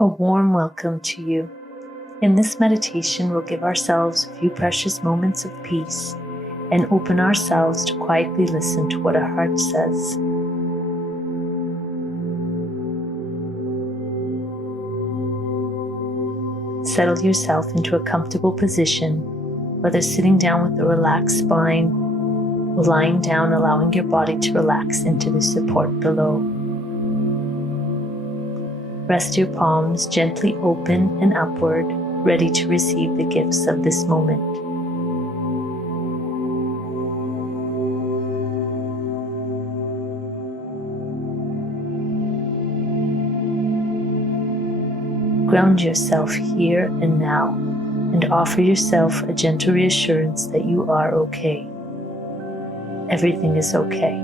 A warm welcome to you. In this meditation, we'll give ourselves a few precious moments of peace and open ourselves to quietly listen to what our heart says. Settle yourself into a comfortable position, whether sitting down with a relaxed spine or lying down, allowing your body to relax into the support below. Rest your palms gently open and upward, ready to receive the gifts of this moment. Ground yourself here and now, and offer yourself a gentle reassurance that you are okay. Everything is okay.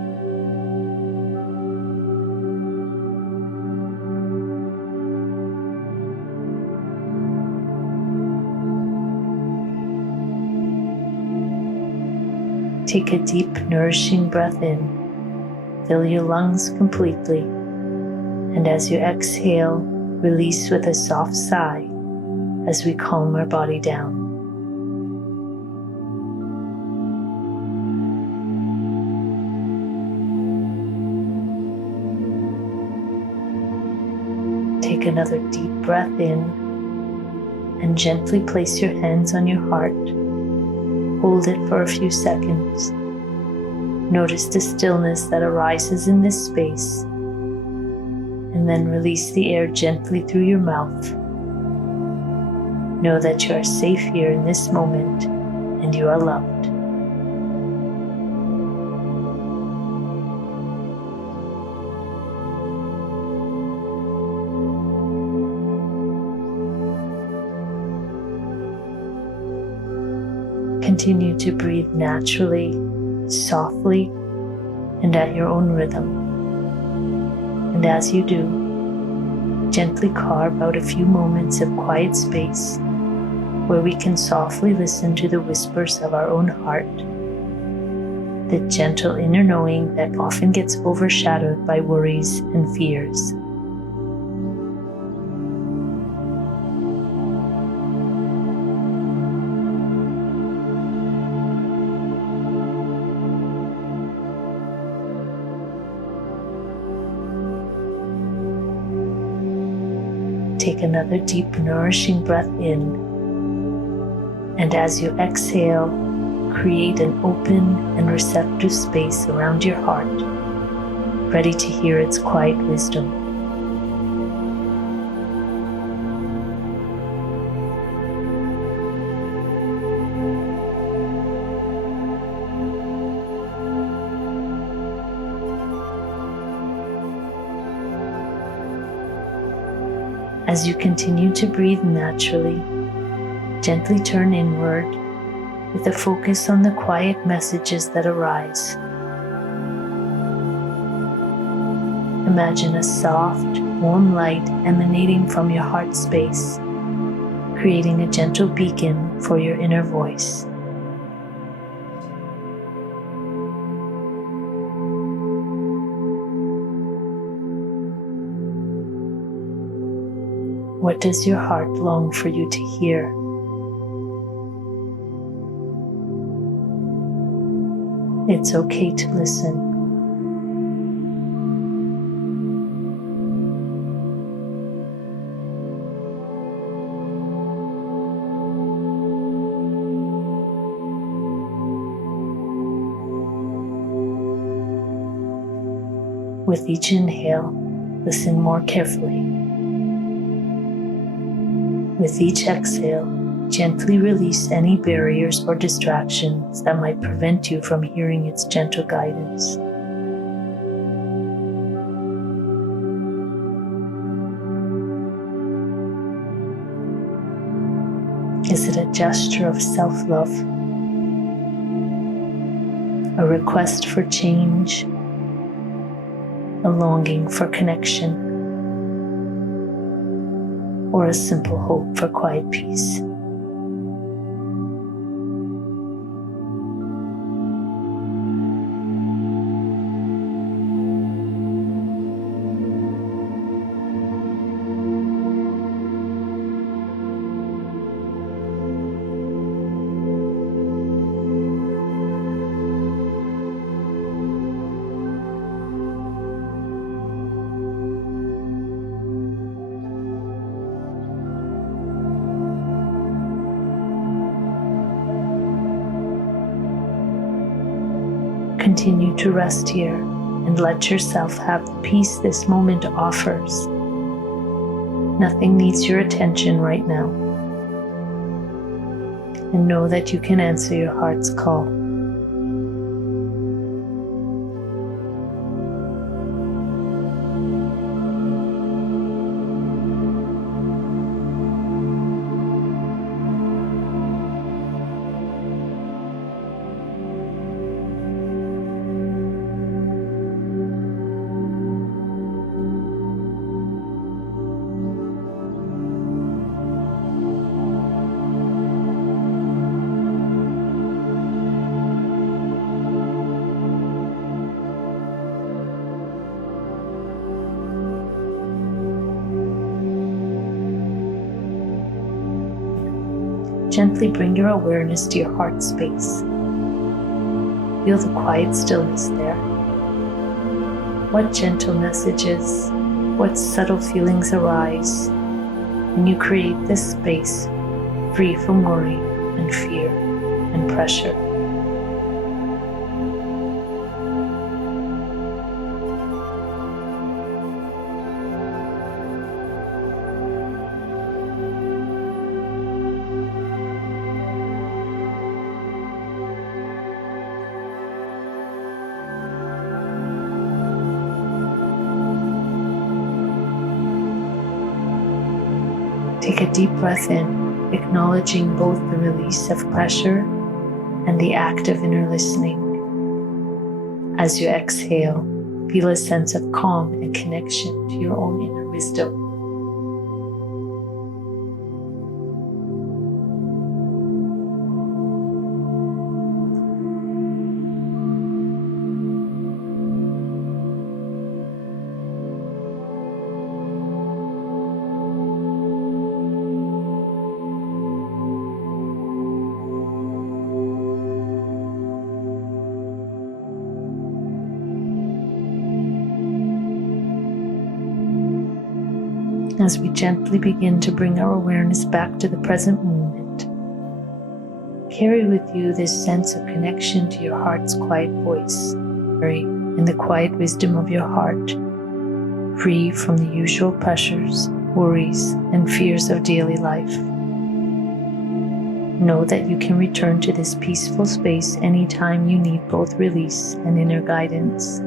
Take a deep, nourishing breath in. Fill your lungs completely, and as you exhale, release with a soft sigh as we calm our body down. Take another deep breath in and gently place your hands on your heart. Hold it for a few seconds. Notice the stillness that arises in this space, and then release the air gently through your mouth. Know that you are safe here in this moment, and you are loved. Continue to breathe naturally, softly, and at your own rhythm. And as you do, gently carve out a few moments of quiet space where we can softly listen to the whispers of our own heart, the gentle inner knowing that often gets overshadowed by worries and fears. Take another deep, nourishing breath in, and as you exhale, create an open and receptive space around your heart, ready to hear its quiet wisdom. As you continue to breathe naturally, gently turn inward with a focus on the quiet messages that arise. Imagine a soft, warm light emanating from your heart space, creating a gentle beacon for your inner voice. What does your heart long for you to hear? It's okay to listen. With each inhale, listen more carefully. With each exhale, gently release any barriers or distractions that might prevent you from hearing its gentle guidance. Is it a gesture of self-love? A request for change? A longing for connection? Or a simple hope for quiet peace? continue to rest here and let yourself have the peace this moment offers. Nothing needs your attention right now. And know that you can answer your heart's call. Gently bring your awareness to your heart space. Feel the quiet stillness there. What gentle messages, what subtle feelings arise when you create this space free from worry and fear and pressure. Take a deep breath in, acknowledging both the release of pressure and the act of inner listening. As you exhale, feel a sense of calm and connection to your own inner wisdom. As we gently begin to bring our awareness back to the present moment, carry with you this sense of connection to your heart's quiet voice, in the quiet wisdom of your heart, free from the usual pressures, worries, and fears of daily life. Know that you can return to this peaceful space anytime you need both release and inner guidance.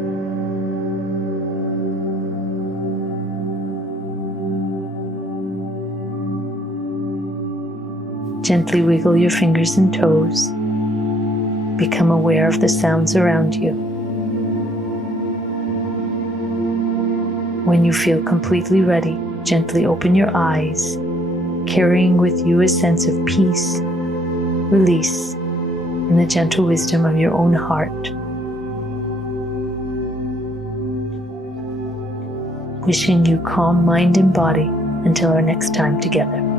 Gently wiggle your fingers and toes. Become aware of the sounds around you. When you feel completely ready, gently open your eyes, carrying with you a sense of peace, release, and the gentle wisdom of your own heart. Wishing you calm mind and body until our next time together.